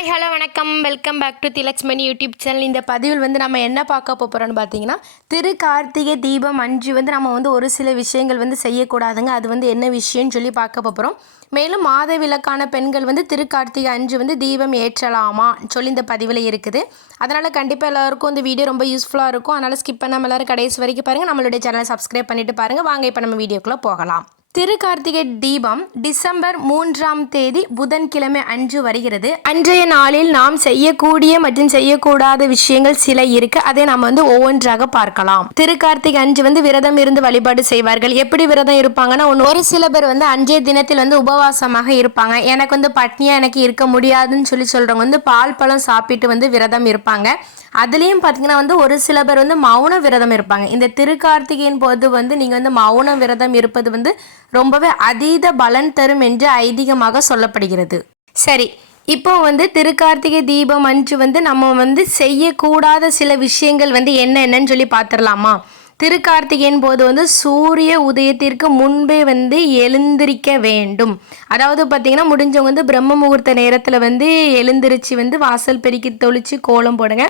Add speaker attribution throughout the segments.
Speaker 1: Hi hello வணக்கம். Welcome back to Thilakshmani YouTube channel இந்த பதிவில் வந்து நம்ம என்ன பார்க்க போகிறோம்னு பார்த்தீங்கன்னா திரு கார்த்திகை தீபம் அஞ்சு வந்து நம்ம வந்து ஒரு சில விஷயங்கள் வந்து செய்யக்கூடாதுங்க. அது வந்து என்ன விஷயம்னு சொல்லி பார்க்க போகிறோம் மேலும் மாத விளக்கான பெண்கள் வந்து திரு கார்த்திகை அஞ்சு வந்து தீபம் ஏற்றலாமா சொல்லி இந்த பதிவில் இருக்குது. அதனால் கண்டிப்பாக எல்லாருக்கும் இந்த வீடியோ ரொம்ப யூஸ்ஃபுல்லாக இருக்கும். அதனால் ஸ்கிப் பண்ணாமல் எல்லாரும் கடைசி வரைக்கும் பாருங்கள் நம்மளுடைய சேனலை சப்ஸ்கிரைப் பண்ணிட்டு பாருங்கள் வாங்க இப்போ நம்ம வீடியோக்குள்ளே போகலாம். திரு கார்த்திகை தீபம் டிசம்பர் மூன்றாம் தேதி புதன்கிழமை அன்று வருகிறது. அன்றைய நாளில் நாம் செய்யக்கூடிய மற்றும் செய்யக்கூடாத விஷயங்கள் சில இருக்கு. அதை நாம் வந்து ஒவ்வொன்றாக பார்க்கலாம். திரு கார்த்திகை அன்று வந்து விரதம் இருந்து வழிபாடு செய்வார்கள். எப்படி விரதம் இருப்பாங்கன்னா ஒரு சில பேர் வந்து அன்றைய தினத்தில் வந்து உபவாசமாக இருப்பாங்க. எனக்கு வந்து பட்னியா எனக்கு இருக்க முடியாதுன்னு சொல்லி சொல்றவங்க வந்து பால் பழம் சாப்பிட்டு வந்து விரதம் இருப்பாங்க. அதுலேயும் பார்த்தீங்கன்னா வந்து ஒரு சில பேர் வந்து மௌன விரதம் இருப்பாங்க. இந்த திருக்கார்த்திகையின் போது வந்து நீங்கள் வந்து மௌன விரதம் இருப்பது வந்து ரொம்பவே அதீத பலன் தரும் என்று ஐதீகமாக சொல்லப்படுகிறது. சரி இப்போ வந்து திருக்கார்த்திகை தீபம் அன்று வந்து நம்ம வந்து செய்யக்கூடாத சில விஷயங்கள் வந்து என்ன என்னன்னு சொல்லி பார்த்துடலாமா திருக்கார்த்திகையின் போது வந்து சூரிய உதயத்திற்கு முன்பே வந்து எழுந்திருக்க வேண்டும். அதாவது பார்த்திங்கன்னா முடிஞ்சவங்க வந்து பிரம்ம முகூர்த்த நேரத்தில் வந்து எழுந்திருச்சு வந்து வாசல் பெருக்கி தொளிச்சு கோலம் போடுங்க.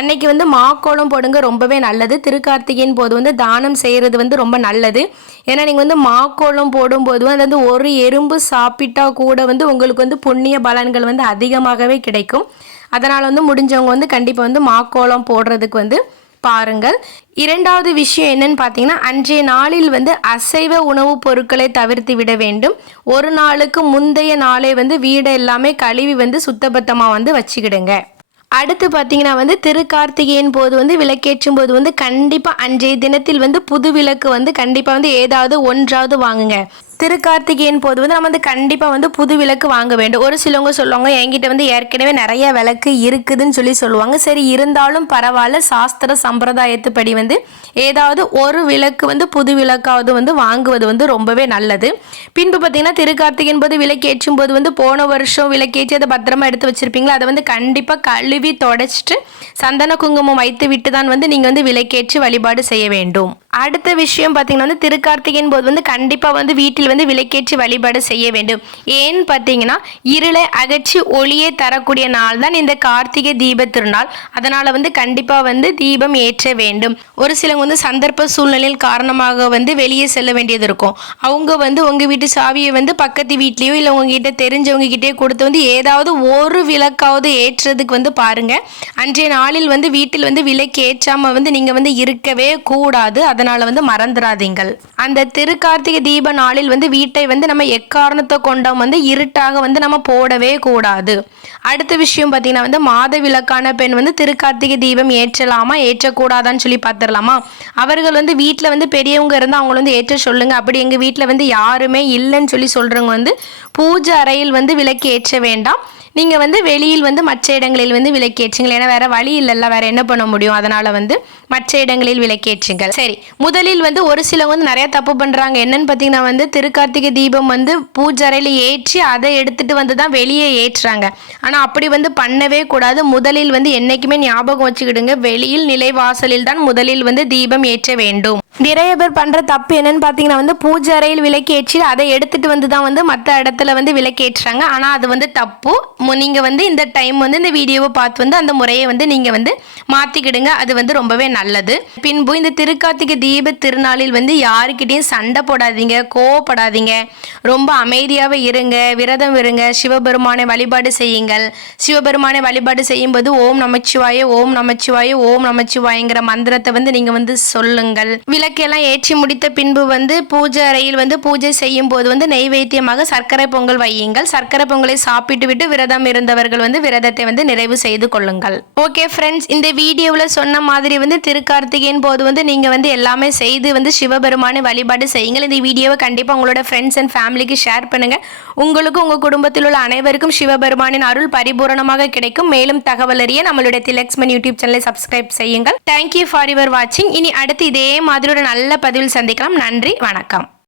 Speaker 1: அன்னைக்கு வந்து மாக்கோலம் போடுங்க ரொம்பவே நல்லது. திருக்கார்த்திகையின் போது வந்து தானம் செய்கிறது வந்து ரொம்ப நல்லது. ஏன்னா நீங்கள் வந்து மாக்கோலம் போடும்போது அது வந்து ஒரு எறும்பு சாப்பிட்டா கூட வந்து உங்களுக்கு வந்து புண்ணிய பலன்கள் வந்து அதிகமாகவே கிடைக்கும். அதனால் வந்து முடிஞ்சவங்க வந்து கண்டிப்பாக வந்து மாக்கோலம் போடுறதுக்கு வந்து பாருங்கள். இரண்டாவது விஷயம் என்னன்னு பார்த்தீங்கன்னா அன்றைய நாளில் வந்து அசைவ உணவுப் பொருட்களை தவிர்த்து விட வேண்டும். ஒரு நாளுக்கு முந்தைய நாளே வந்து வீடை எல்லாமே கழுவி வந்து சுத்தபத்தமாக வந்து வச்சுக்கிடுங்க. அடுத்து பார்த்தீங்கன்னா வந்து திருக்கார்த்திகையின் போது வந்து விளக்கேற்றும் போது வந்து கண்டிப்பாக அன்றைய தினத்தில் வந்து புது விளக்கு வந்து கண்டிப்பாக வந்து ஏதாவது ஒன்றாவது வாங்குங்க. திருக்கார்த்திகையின் போது வந்து நம்ம வந்து கண்டிப்பாக வந்து புது விளக்கு வாங்க வேண்டும். ஒரு சிலவங்க சொல்லுவாங்க என்கிட்ட வந்து ஏற்கனவே நிறைய விளக்கு இருக்குதுன்னு சொல்லி சொல்லுவாங்க. சரி இருந்தாலும் பரவாயில்ல சாஸ்திர சம்பிரதாயத்துப்படி வந்து ஏதாவது ஒரு விளக்கு வந்து புது விளக்காவது வந்து வாங்குவது வந்து ரொம்பவே நல்லது. பின்பு பார்த்தீங்கன்னா திருக்கார்த்திகையின் போது விளக்கேற்றும் போது வந்து போன வருஷம் விளக்கேற்றி அதை பத்திரமா எடுத்து வச்சிருப்பீங்களா? அதை வந்து கண்டிப்பாக கழுவி தொடச்சிட்டு சந்தன குங்குமம் வைத்து விட்டு தான் வந்து நீங்கள் வந்து விளக்கேற்றி வழிபாடு செய்ய வேண்டும். அடுத்த விஷயம் பார்த்தீங்கன்னா வந்து திருக்கார்த்திகையின் போது வந்து கண்டிப்பாக வந்து வீட்டில் வந்து விளக்கேற்றி வழிபாடு செய்ய வேண்டும். ஏன்னு பார்த்தீங்கன்னா இருளை அகற்றி ஒளியை தரக்கூடிய நாள் தான் இந்த கார்த்திகை தீப திருநாள். அதனால் வந்து கண்டிப்பாக வந்து தீபம் ஏற்ற வேண்டும். ஒரு சிலவங்க வந்து சந்தர்ப்ப சூழ்நிலையில் காரணமாக வந்து வெளியே செல்ல வேண்டியது இருக்கும். அவங்க வந்து உங்கள் வீட்டு சாவியை வந்து பக்கத்து வீட்லேயோ இல்லை உங்ககிட்ட தெரிஞ்சவங்க கிட்டேயோ கொடுத்து வந்து ஏதாவது ஒரு விளக்காவது ஏற்றுறதுக்கு வந்து பாருங்கள் அன்றைய நாளில் வந்து வீட்டில் வந்து விளக்கு ஏற்றாமல் வந்து நீங்கள் வந்து இருக்கவே கூடாது. அதை அதனால் வந்து மறந்துடாதீங்கள் அந்த திருக்கார்த்திகை தீப நாளில் வந்து வீட்டை வந்து நம்ம எக்காரணத்தை கொண்டோம் வந்து இருட்டாக வந்து நம்ம போடவே கூடாது. அடுத்த விஷயம் பார்த்தீங்கன்னா வந்து மாத விளக்கான பெண் வந்து திருக்கார்த்திகை தீபம் ஏற்றலாமா ஏற்றக்கூடாதான்னு சொல்லி பார்த்துடலாமா? அவர்கள் வந்து வீட்டில் வந்து பெரியவங்க இருந்தால் அவங்கள வந்து ஏற்ற சொல்லுங்க. அப்படி எங்கள் வீட்டில் வந்து யாருமே இல்லைன்னு சொல்லி சொல்கிறவங்க வந்து பூஜை அறையில் வந்து விளக்கு ஏற்ற வேண்டாம். நீங்கள் வந்து வெளியில் வந்து மற்ற இடங்களில் வந்து விளக்கேற்றுங்கள் ஏன்னா வேறு வழி இல்லைல்ல. வேறு என்ன பண்ண முடியும்? அதனால் வந்து மற்ற இடங்களில் விளக்கேற்றுங்கள் சரி. முதலில் வந்து ஒரு சிலவங்க வந்து நிறைய தப்பு பண்ணுறாங்க என்னன்னு பார்த்தீங்கன்னா வந்து திருக்கார்த்திகை தீபம் வந்து பூஜரையில் ஏற்றி அதை எடுத்துட்டு வந்து தான் வெளியே ஏற்றுறாங்க. ஆனால் அப்படி வந்து பண்ணவே கூடாது. முதலில் வந்து என்னைக்குமே ஞாபகம் வச்சுக்கிடுங்க. வெளியில் நிலைவாசலில் தான் முதலில் வந்து தீபம் ஏற்ற வேண்டும். நிறைய பேர் பண்ற தப்பு என்னன்னு பார்த்தீங்கன்னா வந்து பூஜை அறையில் விளக்கேற்றி அதை எடுத்துட்டு வந்து தான் வந்து மற்ற இடத்துல வந்து விளக்கேற்றுறாங்க. ஆனால் அது வந்து தப்பு. நீங்கள் நீங்க வந்து இந்த டைம் வந்து இந்த வீடியோவை பார்த்து வந்து அந்த முறையை வந்து நீங்க வந்து மாத்திக்கிடுங்க. அது வந்து ரொம்பவே நல்லது. பின்பு இந்த திருக்கார்த்திகை தீப திருநாளில் வந்து யாருக்கிட்டையும் சண்டை போடாதீங்க கோவப்படாதீங்க. ரொம்ப அமைதியாகவே இருங்க விரதம் இருங்க சிவபெருமானை வழிபாடு செய்யுங்கள். சிவபெருமானை வழிபாடு செய்யும்போது ஓம் நமச்சிவாய ஓம் நமச்சிவாய ஓம் நமச்சிவாயங்கிற மந்திரத்தை வந்து நீங்க வந்து சொல்லுங்கள். விளக்கெல்லாம் ஏற்றி முடித்த பின்பு வந்து பூஜை அறையில் வந்து பூஜை செய்யும் போது வந்து நெய்வேத்தியமாக சர்க்கரை பொங்கல் வையுங்கள். சர்க்கரை பொங்கலை சாப்பிட்டு விட்டு விரதம் இருந்தவர்கள் வந்து விரதத்தை வந்து நிறைவு செய்து கொள்ளுங்கள். ஓகே ஃப்ரெண்ட்ஸ் இந்த வீடியோவில் சொன்ன மாதிரி வந்து திருக்கார்த்திகையின் போது வந்து நீங்க வந்து எல்லாமே செய்து வந்து சிவபெருமானை வழிபாடு செய்யுங்கள். இந்த வீடியோவை கண்டிப்பாக உங்களோட ஃப்ரெண்ட்ஸ் அண்ட் ஃபேமிலிக்கு ஷேர் பண்ணுங்க. உங்களுக்கும் உங்க குடும்பத்தில் உள்ள அனைவருக்கும் சிவபெருமானின் அருள் பரிபூரணமாக கிடைக்கும். மேலும் தகவல் அறிய நம்மளுடைய திலக்ஸ்மன் யூடியூப் சேனலை சப்ஸ்கிரைப் செய்யுங்கள். தேங்க்யூ ஃபார் யுவர் வாட்சிங் இனி அடுத்து இதே மாதிரி ஒரு நல்ல பதிவில் சந்திக்கலாம். நன்றி வணக்கம்.